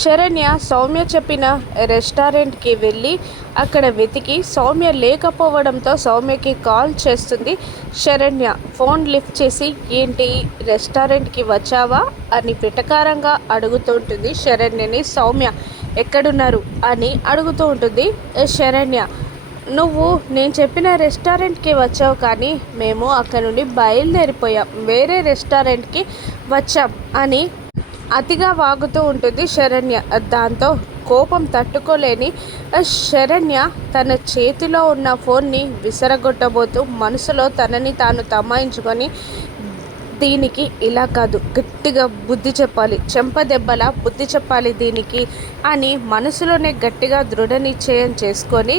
శరణ్య సౌమ్య చెప్పిన రెస్టారెంట్కి వెళ్ళి అక్కడ వెతికి సౌమ్య లేకపోవడంతో సౌమ్యకి కాల్ చేస్తుంది శరణ్య. ఫోన్ లిఫ్ట్ చేసి ఏంటి రెస్టారెంట్కి వచ్చావా అని వెటకారంగా అడుగుతూ ఉంటుంది శరణ్యని సౌమ్య. ఎక్కడున్నారు అని అడుగుతూ ఉంటుంది శరణ్య. నువ్వు నేను చెప్పిన రెస్టారెంట్కి వచ్చావు కానీ మేము అక్కడ నుండి బయలుదేరిపోయాం, వేరే రెస్టారెంట్కి వచ్చాం అని అతిగా వాగుతూ ఉంటుంది శరణ్య. దాంతో కోపం తట్టుకోలేని శరణ్య తన చేతిలో ఉన్న ఫోన్ని విసరగొట్టబోతూ మనసులో తనని తాను తమాయించుకొని దీనికి ఇలా కాదు, గట్టిగా బుద్ధి చెప్పాలి, చెంపదెబ్బలా బుద్ధి చెప్పాలి దీనికి అని మనసులోనే గట్టిగా దృఢ నిశ్చయం చేసుకొని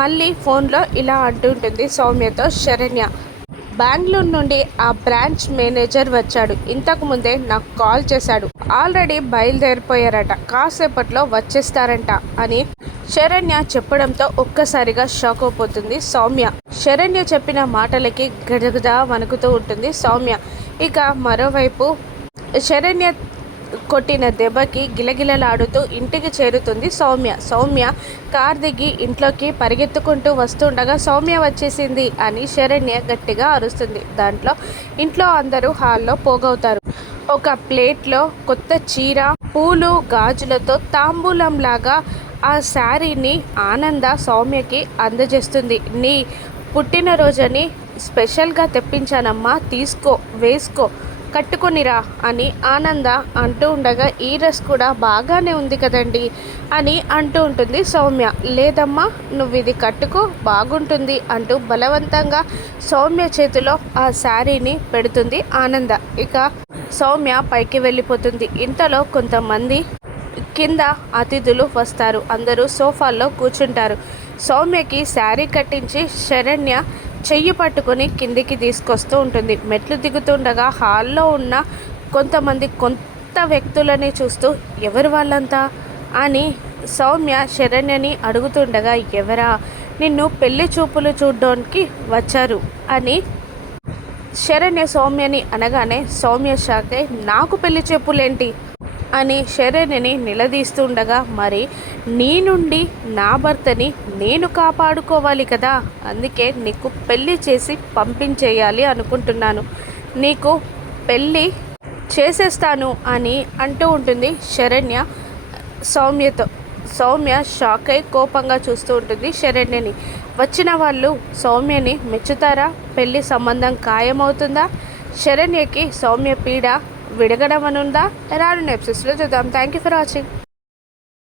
మళ్ళీ ఫోన్లో ఇలా అంటుంటుంది సౌమ్యతో శరణ్య. బెంగళూరు నుండి ఆ బ్రాంచ్ మేనేజర్ వచ్చాడు, ఇంతకుముందే నాకు కాల్ చేశాడు, ఆల్రెడీ బయలుదేరిపోయారట, కాసేపట్లో వచ్చేస్తారంట అని శరణ్య చెప్పడంతో ఒక్కసారిగా షాక్ అయిపోతుంది సౌమ్య. శరణ్య చెప్పిన మాటలకి గజగజ వణుకుతూ ఉంటుంది సౌమ్య. ఇక మరోవైపు శరణ్య కొట్టిన దెబ్బకి గిలగిలలాడుతూ ఇంటికి చేరుతుంది సౌమ్య. సౌమ్య కార్ దిగి ఇంట్లోకి పరిగెత్తుకుంటూ వస్తుండగా సౌమ్య వచ్చేసింది అని శరణ్య గట్టిగా అరుస్తుంది. దాంట్లో ఇంట్లో అందరూ హాల్లో పోగవుతారు. ఒక ప్లేట్లో కొత్త చీర, పూలు, గాజులతో తాంబూలంలాగా ఆ శారీని ఆనంద సౌమ్యకి అందజేస్తుంది. నీ పుట్టినరోజని స్పెషల్గా తెప్పించానమ్మా, తీసుకో, వేసుకో, కట్టుకొనిరా అని ఆనంద అంటూ ఉండగా ఈ డ్రెస్ కూడా బాగానే ఉంది కదండి అని అంటూ ఉంటుంది సౌమ్య. లేదమ్మా, నువ్వు ఇది కట్టుకో, బాగుంటుంది అంటూ బలవంతంగా సౌమ్య చేతిలో ఆ శారీని పెడుతుంది ఆనంద. ఇక సౌమ్య పైకి వెళ్ళిపోతుంది. ఇంతలో కొంతమంది కింద అతిథులు వస్తారు. అందరూ సోఫాల్లో కూర్చుంటారు. సౌమ్యకి శారీ కట్టించి శరణ్య చెయ్యి పట్టుకొని కిందికి తీసుకొస్తూ ఉంటుంది. మెట్లు దిగుతుండగా హాల్లో ఉన్న కొంతమంది కొత్త వ్యక్తులని చూస్తూ ఎవరు వాళ్ళంతా అని సౌమ్య శరణ్యని అడుగుతుండగా, ఎవరా, నిన్ను పెళ్లి చూపులు చూడడానికి వచ్చారు అని శరణ్య సౌమ్యని అనగానే సౌమ్య షాక్ అయి, నాకు పెళ్లి చూపులేంటి అని శరణ్యని నిలదీస్తుండగా, మరి నీ నుండి నా భర్తని నేను కాపాడుకోవాలి కదా, అందుకే నీకు పెళ్ళి చేసి పంపించేయాలి అనుకుంటున్నాను, నీకు పెళ్ళి చేసేస్తాను అని అంటూ ఉంటుంది శరణ్య సౌమ్యతో. సౌమ్య షాక్ అయి కోపంగా చూస్తూ ఉంటుంది శరణ్యని. వచ్చిన వాళ్ళు సౌమ్యని మెచ్చుతారా? పెళ్ళి సంబంధం ఖాయమవుతుందా? శరణ్యకి సౌమ్య పీడ విడగడమనుందా? రానున్న ఎపిసోడ్స్లో చూద్దాం. Thank you for watching.